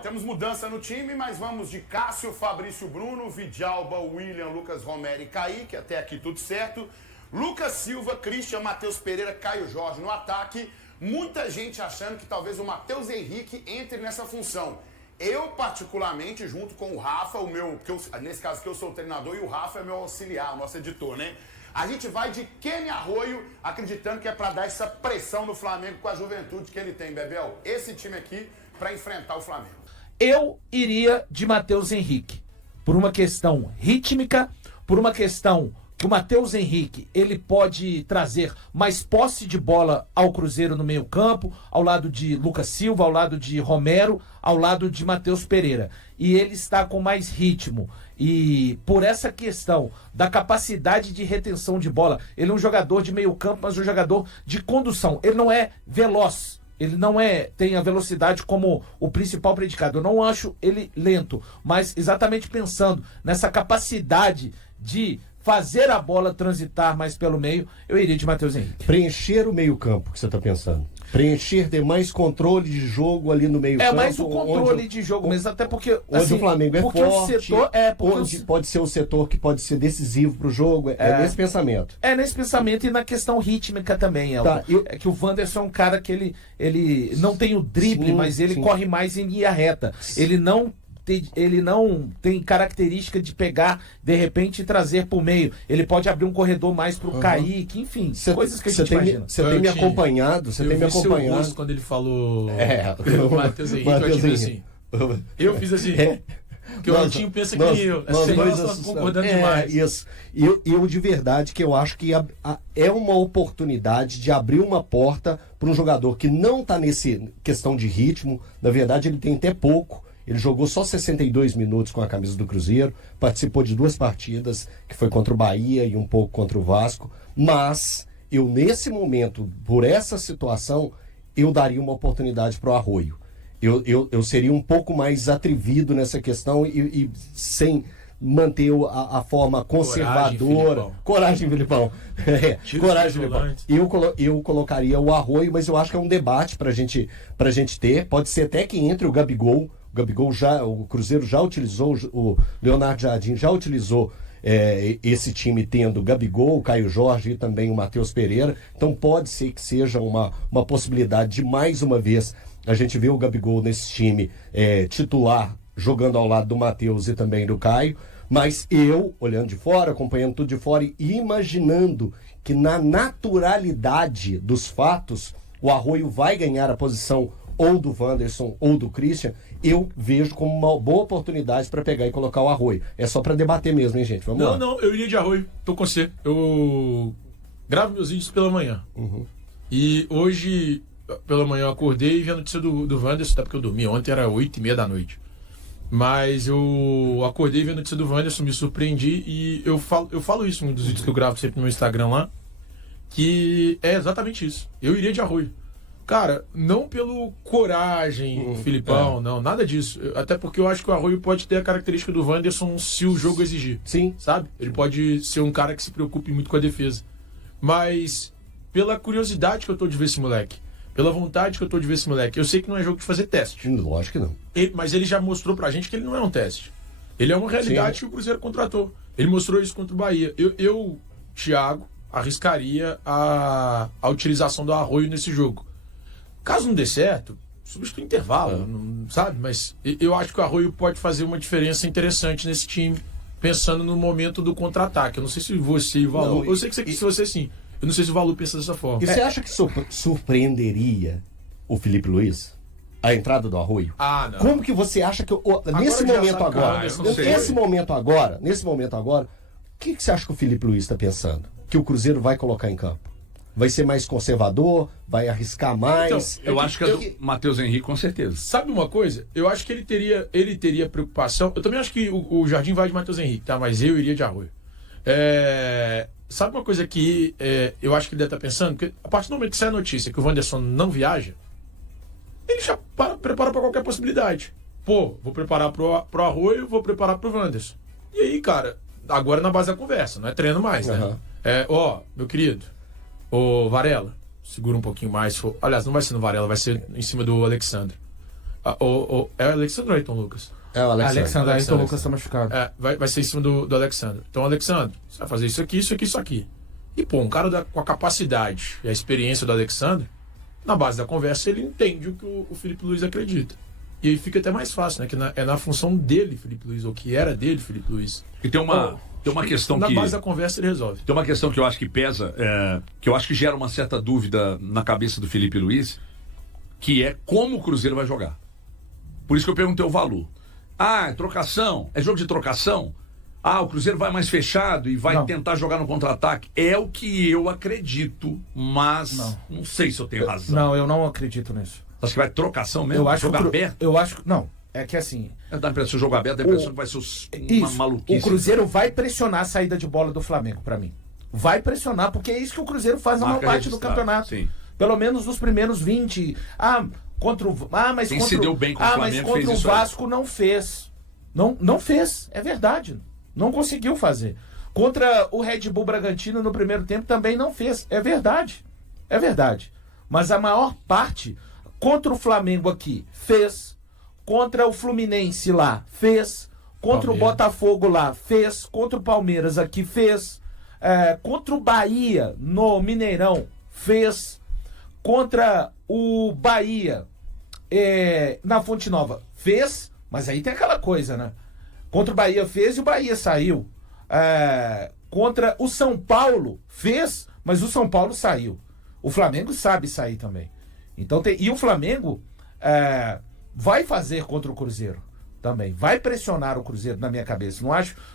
Temos mudança no time, mas vamos de Cássio, Fabrício Bruno, Vidalba, William, Lucas Romero e Kaique, até aqui tudo certo. Lucas Silva, Christian, Matheus Pereira, Caio Jorge no ataque. Muita gente achando que talvez o Matheus Henrique entre nessa função. Eu, particularmente, junto com o Rafa, nesse caso que eu sou o treinador e o Rafa é meu auxiliar, o nosso editor, né? A gente vai de Kenny Arroio, acreditando que é para dar essa pressão no Flamengo com a juventude que ele tem, Bebel. Esse time aqui para enfrentar o Flamengo. Eu iria de Matheus Henrique, por uma questão rítmica, por uma questão que o Matheus Henrique ele pode trazer mais posse de bola ao Cruzeiro no meio campo, ao lado de Lucas Silva, ao lado de Romero, ao lado de Matheus Pereira. E ele está com mais ritmo. E por essa questão da capacidade de retenção de bola, ele é um jogador de meio campo, mas um jogador de condução. Ele não é veloz. Ele não tem a velocidade como o principal predicado. Eu não acho ele lento, mas exatamente pensando nessa capacidade de fazer a bola transitar mais pelo meio, eu iria de Matheus Henrique. Preencher o meio-campo que você está pensando. Preencher, ter mais controle de jogo ali no meio-campo. É mais o controle de jogo mesmo, até porque onde o Flamengo é forte, o setor onde pode ser um setor que pode ser decisivo para o jogo. É nesse pensamento. É nesse pensamento e na questão rítmica também, Elton. Tá, É que o Wanderson é um cara que ele não tem o drible, mas ele corre mais em linha reta. Ele não tem característica de pegar, de repente, e trazer para o meio. Ele pode abrir um corredor mais para o Kaique, enfim, coisas que a gente imagina. Você tem me acompanhado, você tem me acompanhado. Seu rosto quando ele falou o Matheus Henrique, eu tive assim. Eu fiz assim. Porque o Altinho pensa que eu. Nós estamos concordando demais. Isso. Eu de verdade que eu acho que é uma oportunidade de abrir uma porta para um jogador que não está nesse questão de ritmo. Na verdade, ele tem até pouco. Ele jogou só 62 minutos com a camisa do Cruzeiro, participou de 2 partidas, que foi contra o Bahia e um pouco contra o Vasco, mas eu nesse momento, por essa situação, eu daria uma oportunidade para o Arroio. Eu seria um pouco mais atrevido nessa questão e sem manter a forma conservadora. Coragem, Filipão. Coragem, Filipão. Eu colocaria o Arroio, mas eu acho que é um debate pra gente ter. Pode ser até que entre o Gabigol. O Cruzeiro já utilizou, o Leonardo Jardim já utilizou esse time tendo o Gabigol, o Caio Jorge e também o Matheus Pereira. Então pode ser que seja uma possibilidade de mais uma vez a gente ver o Gabigol nesse time titular, jogando ao lado do Matheus e também do Caio. Mas eu, olhando de fora, acompanhando tudo de fora e imaginando que na naturalidade dos fatos o Arroio vai ganhar a posição ou do Wanderson ou do Christian, eu vejo como uma boa oportunidade para pegar e colocar o Arroio. É só para debater mesmo, hein, gente? Vamos lá. Não, eu iria de Arroio. Tô com você. Eu gravo meus vídeos pela manhã. E hoje, pela manhã, eu acordei e vi a notícia do Wanderson, até porque eu dormi ontem, era 8h30 da noite. Mas eu acordei e vi a notícia do Wanderson, me surpreendi e eu falo isso em um dos vídeos que eu gravo sempre no meu Instagram lá, que é exatamente isso. Eu iria de Arroio. Cara, não pelo coragem, Filipão, não, nada disso. Até porque eu acho que o Arroio pode ter a característica do Wanderson se o jogo exigir. Sim. Sabe? Ele pode ser um cara que se preocupe muito com a defesa. Mas pela curiosidade que eu tô de ver esse moleque, pela vontade que eu tô de ver esse moleque, eu sei que não é jogo de fazer teste. Lógico que não. Mas ele já mostrou pra gente que ele não é um teste. Ele é uma realidade que o Cruzeiro contratou. Ele mostrou isso contra o Bahia. Eu Thiago, arriscaria a utilização do Arroio nesse jogo. Caso não dê certo, substitui o intervalo, sabe? Mas eu acho que o Arroio pode fazer uma diferença interessante nesse time, pensando no momento do contra-ataque. Eu não sei se você e o Valu... eu sei que se você sim. Eu não sei se o Valu pensa dessa forma. E você acha que surpreenderia o Felipe Luiz? A entrada do Arroio? Ah, não. Como que você acha que... Nesse momento agora, o que você acha que o Felipe Luiz está pensando? Que o Cruzeiro vai colocar em campo? Vai ser mais conservador? Vai arriscar mais? Então, eu acho que é do Matheus Henrique, com certeza. Sabe uma coisa? Eu acho que ele teria preocupação. Eu também acho que o Jardim vai de Matheus Henrique, tá? Mas eu iria de Arroio. Sabe uma coisa que eu acho que ele deve estar pensando? Porque a partir do momento que sai a notícia que o Wanderson não viaja, ele já prepara para qualquer possibilidade. Pô, vou preparar pro Arroio, vou preparar pro Wanderson. E aí, cara, agora na base da conversa, não é treino mais, né? Meu querido, ô Varela, segura um pouquinho mais. Aliás, não vai ser no Varela, vai ser em cima do Alexandre. É o Alexandre Ayrton Lucas. É o Alexandre Ayrton Lucas tá machucado. Vai ser em cima do Alexandre. Então, Alexandre, você vai fazer isso aqui, isso aqui, isso aqui. E, pô, um cara com a capacidade e a experiência do Alexandre, na base da conversa, ele entende o que o Felipe Luiz acredita. E aí fica até mais fácil, né? Que é na função dele, Felipe Luiz, ou que era dele, Felipe Luiz. E tem uma questão na que... base da conversa ele resolve. Tem uma questão que eu acho que pesa, que eu acho que gera uma certa dúvida na cabeça do Felipe Luiz, que é como o Cruzeiro vai jogar. Por isso que eu perguntei o valor. É trocação? É jogo de trocação? O Cruzeiro vai mais fechado e vai tentar jogar no contra-ataque? É o que eu acredito, mas não sei se eu tenho razão. Não, eu não acredito nisso. Acho que vai trocação mesmo? Eu acho jogo aberto? Eu acho que... Não, é que assim... Dá a impressão que o jogo aberto, dá a impressão que vai ser uma maluquice. O Cruzeiro vai pressionar a saída de bola do Flamengo, pra mim. Vai pressionar, porque é isso que o Cruzeiro faz na maior parte do campeonato. Sim. Pelo menos nos primeiros 20. Contra o... mas Quem contra se deu bem com o Flamengo mas contra fez o isso Vasco não fez. Não fez, é verdade. Não conseguiu fazer. Contra o Red Bull Bragantino no primeiro tempo também não fez. É verdade. É verdade. Mas a maior parte... Contra o Flamengo aqui, fez. Contra o Fluminense lá, fez. Contra o Botafogo lá, fez. Contra o Palmeiras aqui, fez. Contra o Bahia no Mineirão, fez. Contra o Bahia na Fonte Nova, fez. Mas aí tem aquela coisa, né? Contra o Bahia fez e o Bahia saiu. Contra o São Paulo, fez, mas o São Paulo saiu. O Flamengo sabe sair também. Então e o Flamengo vai fazer contra o Cruzeiro também. Vai pressionar o Cruzeiro na minha cabeça.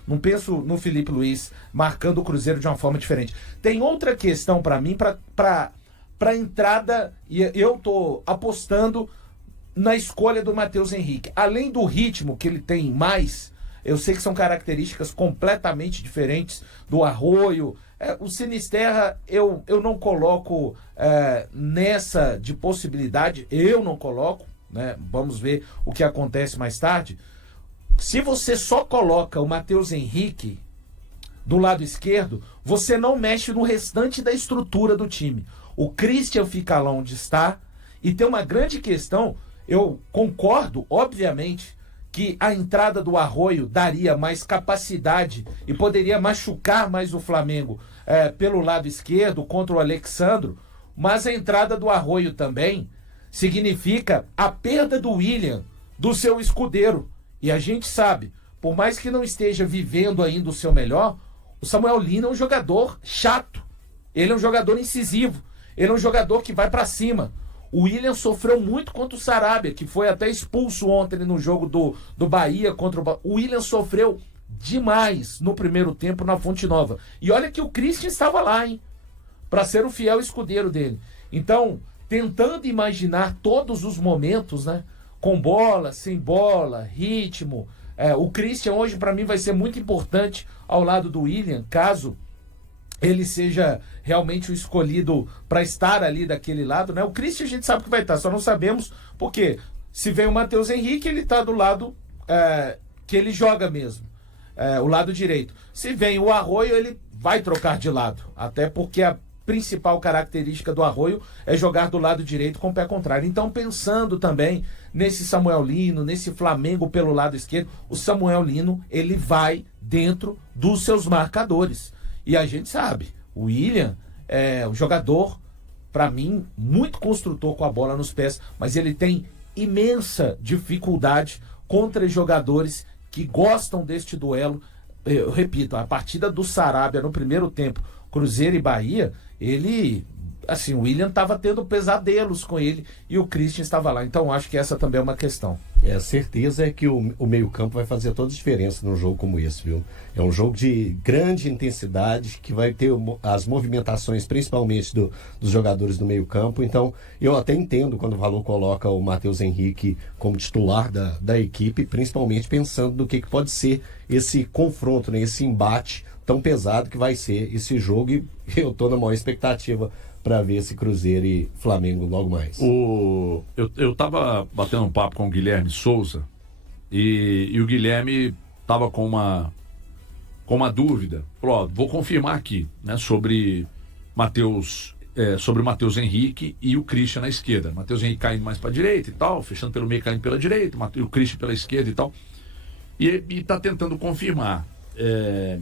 Não penso no Felipe Luiz marcando o Cruzeiro de uma forma diferente. Tem outra questão para mim, para entrada, e eu tô apostando na escolha do Matheus Henrique. Além do ritmo que ele tem mais, eu sei que são características completamente diferentes do Arroio. O Sinisterra eu não coloco nessa de possibilidade, eu não coloco, né? Vamos ver o que acontece mais tarde. Se você só coloca o Matheus Henrique do lado esquerdo, você não mexe no restante da estrutura do time. O Christian fica lá onde está, e tem uma grande questão, eu concordo, obviamente, que a entrada do Arroio daria mais capacidade e poderia machucar mais o Flamengo pelo lado esquerdo contra o Alexandro, mas a entrada do Arroio também significa a perda do William, do seu escudeiro. E a gente sabe, por mais que não esteja vivendo ainda o seu melhor, o Samuel Lino é um jogador chato, ele é um jogador incisivo, ele é um jogador que vai pra cima. O William sofreu muito contra o Sarabia, que foi até expulso ontem no jogo do Bahia contra o William sofreu demais no primeiro tempo na Fonte Nova. E olha que o Christian estava lá, hein? Para ser o fiel escudeiro dele. Então, tentando imaginar todos os momentos, né? Com bola, sem bola, ritmo. O Christian hoje para mim vai ser muito importante ao lado do William, caso ele seja realmente o escolhido para estar ali daquele lado, né? O Christian a gente sabe que vai estar, só não sabemos porque se vem o Matheus Henrique, ele está do lado que ele joga mesmo, o lado direito. Se vem o Arroio, ele vai trocar de lado, até porque a principal característica do Arroio é jogar do lado direito com o pé contrário. Então, pensando também nesse Samuel Lino, nesse Flamengo pelo lado esquerdo, o Samuel Lino, ele vai dentro dos seus marcadores. E a gente sabe, o William é um jogador, para mim, muito construtor com a bola nos pés, mas ele tem imensa dificuldade contra jogadores que gostam deste duelo. Eu repito, a partida do Sarabia no primeiro tempo, Cruzeiro e Bahia, o William estava tendo pesadelos com ele e o Christian estava lá. Então acho que essa também é uma questão. A certeza é que o meio-campo vai fazer toda a diferença num jogo como esse, viu? É um jogo de grande intensidade que vai ter as movimentações, principalmente dos jogadores do meio-campo. Então, eu até entendo quando o Valor coloca o Matheus Henrique como titular da equipe, principalmente pensando no que pode ser esse confronto, né? Esse embate tão pesado que vai ser esse jogo. E eu estou na maior expectativa para ver esse Cruzeiro e Flamengo logo mais. Eu tava batendo um papo com o Guilherme Souza e o Guilherme tava com uma dúvida. Falou, vou confirmar aqui, né, sobre Matheus sobre o Matheus Henrique e o Christian na esquerda. O Matheus Henrique caindo mais para a direita e tal, fechando pelo meio, caindo pela direita, o Christian pela esquerda e tal. E está tentando confirmar.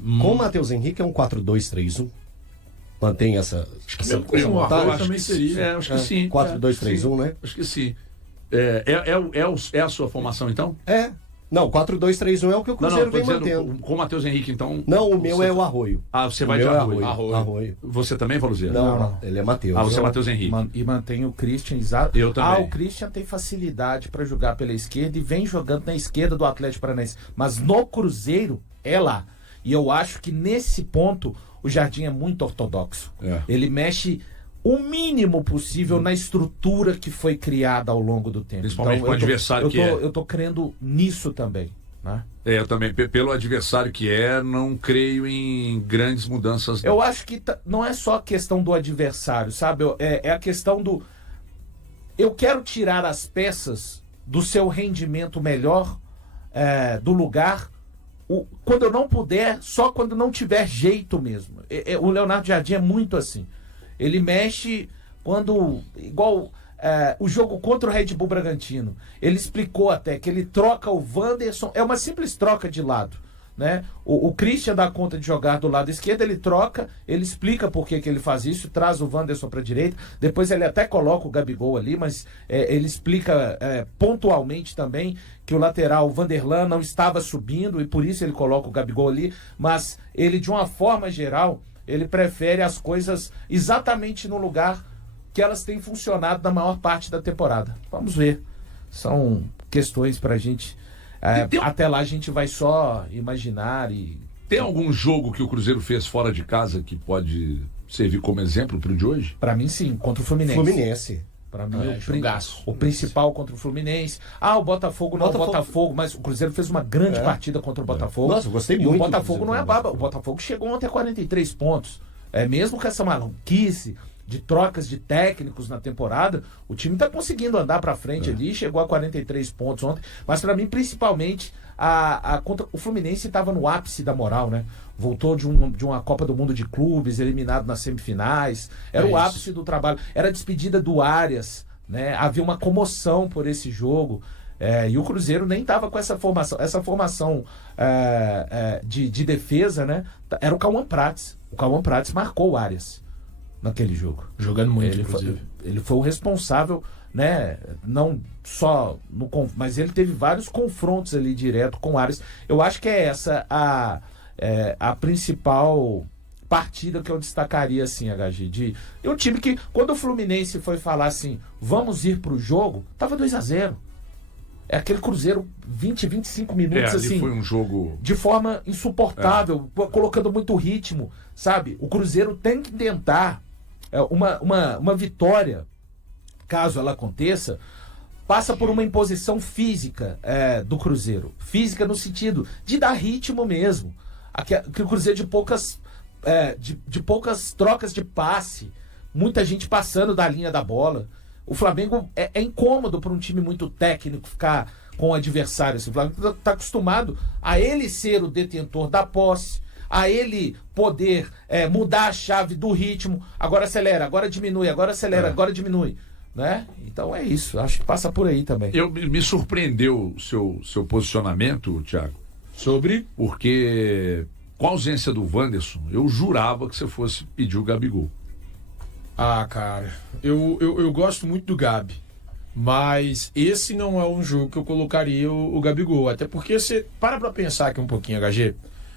Com o Matheus Henrique é um 4-2-3-1. Mantém essa Com o Arroio também seria. Acho que sim. 4-2-3-1, né? Acho que sim. É a sua formação, então? Não, 4-2-3-1 é o que o Cruzeiro vem mantendo. Com o Matheus Henrique, então... Não, o meu é o Arroio. Você O vai de meu é Arroio. Você também, Valuzeiro? Não, ele é Matheus. Você é Matheus Henrique. E mantém o Christian, exato. Eu também. O Christian tem facilidade para jogar pela esquerda e vem jogando na esquerda do Atlético Paranaense. Mas no Cruzeiro é lá. E eu acho que nesse ponto o Jardim é muito ortodoxo. Ele mexe o mínimo possível na estrutura que foi criada ao longo do tempo. Principalmente com o adversário que é. Eu tô crendo nisso também. Né? Eu também. Pelo adversário que não creio em grandes mudanças. Eu acho que não é só a questão do adversário, sabe? É a questão do... Eu quero tirar as peças do seu rendimento melhor, do lugar, quando eu não puder, só quando não tiver jeito mesmo. O Leonardo Jardim é muito assim. Ele mexe quando... Igual o jogo contra o Red Bull Bragantino. Ele explicou até que ele troca o Wanderson. É uma simples troca de lado. Né? O Christian dá conta de jogar do lado esquerdo, ele troca, ele explica por que ele faz isso, traz o Wanderson para a direita, depois ele até coloca o Gabigol ali, mas ele explica pontualmente também que o lateral, o Vanderlan, não estava subindo e por isso ele coloca o Gabigol ali, mas ele, de uma forma geral, ele prefere as coisas exatamente no lugar que elas têm funcionado na maior parte da temporada. Vamos ver. São questões para a gente... até lá a gente vai só imaginar e... Tem algum jogo que o Cruzeiro fez fora de casa que pode servir como exemplo para o de hoje? Para mim, sim, contra o Fluminense. Para mim, o principal contra o Fluminense. O Botafogo não é o Botafogo, mas o Cruzeiro fez uma grande partida contra o Botafogo. Nossa, eu gostei muito. E o Botafogo não é baba. O Botafogo chegou ontem a 43 pontos. Mesmo com essa maluquice de trocas de técnicos na temporada, o time está conseguindo andar para frente ali, chegou a 43 pontos ontem, mas para mim, principalmente, contra o Fluminense estava no ápice da moral, né? Voltou de uma Copa do Mundo de Clubes, eliminado nas semifinais, era o ápice do trabalho, era a despedida do Arias, né? Havia uma comoção por esse jogo, e o Cruzeiro nem estava com essa formação de defesa, né? Era o Cauã Prates. O Cauã Prates marcou o Arias naquele jogo. Jogando muito, inclusive. Ele foi o responsável, né? Não só mas ele teve vários confrontos ali direto com o Arias. Eu acho que é essa a principal partida que eu destacaria, assim, HG. E um time que, quando o Fluminense foi falar assim, vamos ir pro jogo, tava 2-0. É aquele Cruzeiro 25 minutos, assim. Foi um jogo... De forma insuportável, colocando muito ritmo, sabe? O Cruzeiro tem que tentar uma vitória, caso ela aconteça, passa por uma imposição física do Cruzeiro. Física no sentido de dar ritmo mesmo. Que o Cruzeiro de poucas trocas de passe, muita gente passando da linha da bola. O Flamengo é incômodo para um time muito técnico ficar com o adversário. O Flamengo está acostumado a ele ser o detentor da posse, a ele poder mudar a chave do ritmo. Agora acelera, agora diminui, agora acelera, agora diminui. Né? Então é isso, acho que passa por aí também. Me surpreendeu o seu posicionamento, Thiago. Sobre? Porque com a ausência do Wanderson, eu jurava que você fosse pedir o Gabigol. Cara, eu gosto muito do Gabi, mas esse não é um jogo que eu colocaria o Gabigol, até porque você para pensar aqui um pouquinho, HG,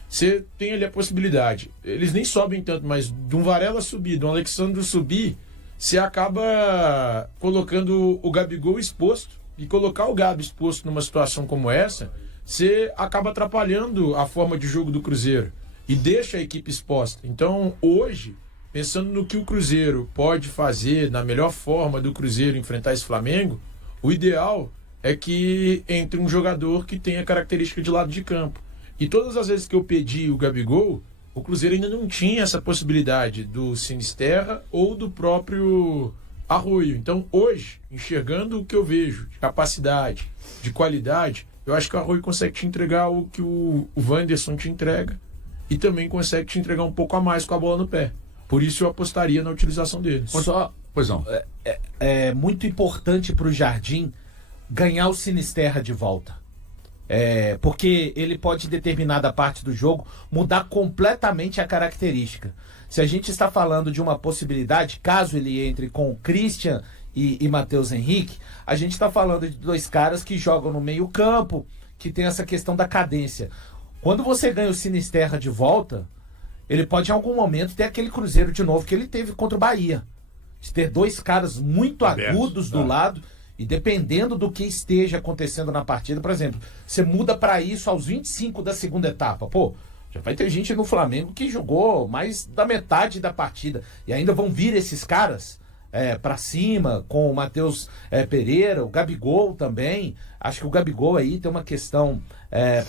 você tem ali a possibilidade, eles nem sobem tanto, mas de um Varela subir, de um Alexandre subir, você acaba colocando o Gabigol exposto, e colocar o Gabi exposto numa situação como essa, você acaba atrapalhando a forma de jogo do Cruzeiro, e deixa a equipe exposta. Então, hoje, pensando no que o Cruzeiro pode fazer, na melhor forma do Cruzeiro enfrentar esse Flamengo, o ideal é que entre um jogador que tenha característica de lado de campo. E todas as vezes que eu pedi o Gabigol, o Cruzeiro ainda não tinha essa possibilidade do Sinisterra ou do próprio Arroio. Então, hoje, enxergando o que eu vejo de capacidade, de qualidade, eu acho que o Arroio consegue te entregar o que o Wanderson te entrega e também consegue te entregar um pouco a mais com a bola no pé. Por isso eu apostaria na utilização dele. Só Pois não. é muito importante para o Jardim ganhar o Sinisterra de volta. Porque ele pode, em determinada parte do jogo, mudar completamente a característica. Se a gente está falando de uma possibilidade, caso ele entre com o Christian e Matheus Henrique, a gente está falando de dois caras que jogam no meio campo, que tem essa questão da cadência. Quando você ganha o Sinisterra de volta, ele pode em algum momento ter aquele cruzeiro de novo que ele teve contra o Bahia. De ter dois caras muito agudos do lado, e dependendo do que esteja acontecendo na partida, por exemplo, você muda para isso aos 25 da segunda etapa. Pô, já vai ter gente no Flamengo que jogou mais da metade da partida. E ainda vão vir esses caras para cima, com o Matheus Pereira, o Gabigol também. Acho que o Gabigol aí tem uma questão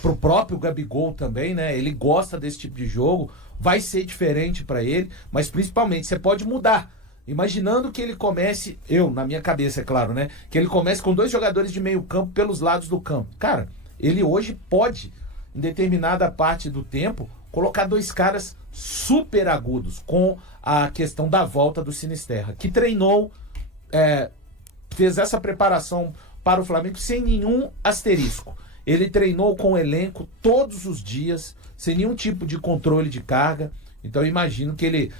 pro próprio Gabigol também, né? Ele gosta desse tipo de jogo, vai ser diferente para ele, mas principalmente você pode mudar. Imaginando que ele comece, na minha cabeça, é claro, né? Que ele comece com dois jogadores de meio campo pelos lados do campo. Cara, ele hoje pode, em determinada parte do tempo, colocar dois caras super agudos com a questão da volta do Sinisterra, que treinou, fez essa preparação para o Flamengo sem nenhum asterisco. Ele treinou com o elenco todos os dias, sem nenhum tipo de controle de carga. Então eu imagino que ele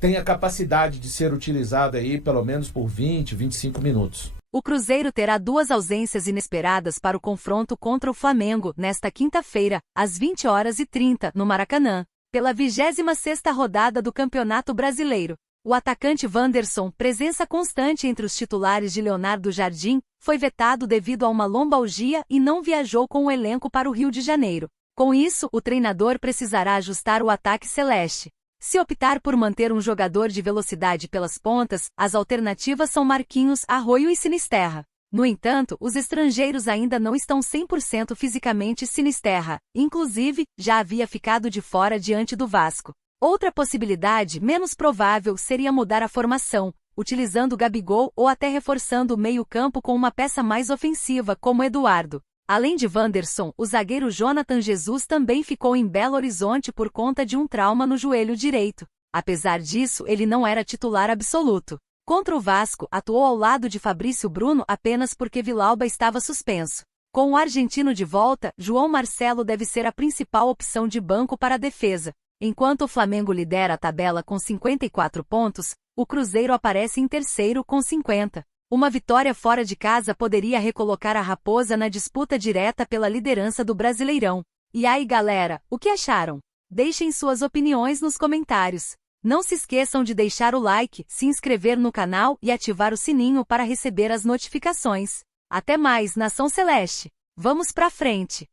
tem a capacidade de ser utilizado aí pelo menos por 20, 25 minutos. O Cruzeiro terá duas ausências inesperadas para o confronto contra o Flamengo nesta quinta-feira, às 20h30, no Maracanã, pela 26ª rodada do Campeonato Brasileiro. O atacante Wanderson, presença constante entre os titulares de Leonardo Jardim, foi vetado devido a uma lombalgia e não viajou com o elenco para o Rio de Janeiro. Com isso, o treinador precisará ajustar o ataque celeste. Se optar por manter um jogador de velocidade pelas pontas, as alternativas são Marquinhos, Arroio e Sinisterra. No entanto, os estrangeiros ainda não estão 100% fisicamente. Sinisterra, inclusive, já havia ficado de fora diante do Vasco. Outra possibilidade, menos provável, seria mudar a formação, utilizando Gabigol ou até reforçando o meio-campo com uma peça mais ofensiva como Eduardo. Além de Wanderson, o zagueiro Jonathan Jesus também ficou em Belo Horizonte por conta de um trauma no joelho direito. Apesar disso, ele não era titular absoluto. Contra o Vasco, atuou ao lado de Fabrício Bruno apenas porque Villalba estava suspenso. Com o argentino de volta, João Marcelo deve ser a principal opção de banco para a defesa. Enquanto o Flamengo lidera a tabela com 54 pontos, o Cruzeiro aparece em terceiro com 50. Uma vitória fora de casa poderia recolocar a Raposa na disputa direta pela liderança do Brasileirão. E aí, galera, o que acharam? Deixem suas opiniões nos comentários. Não se esqueçam de deixar o like, se inscrever no canal e ativar o sininho para receber as notificações. Até mais, Nação Celeste! Vamos pra frente!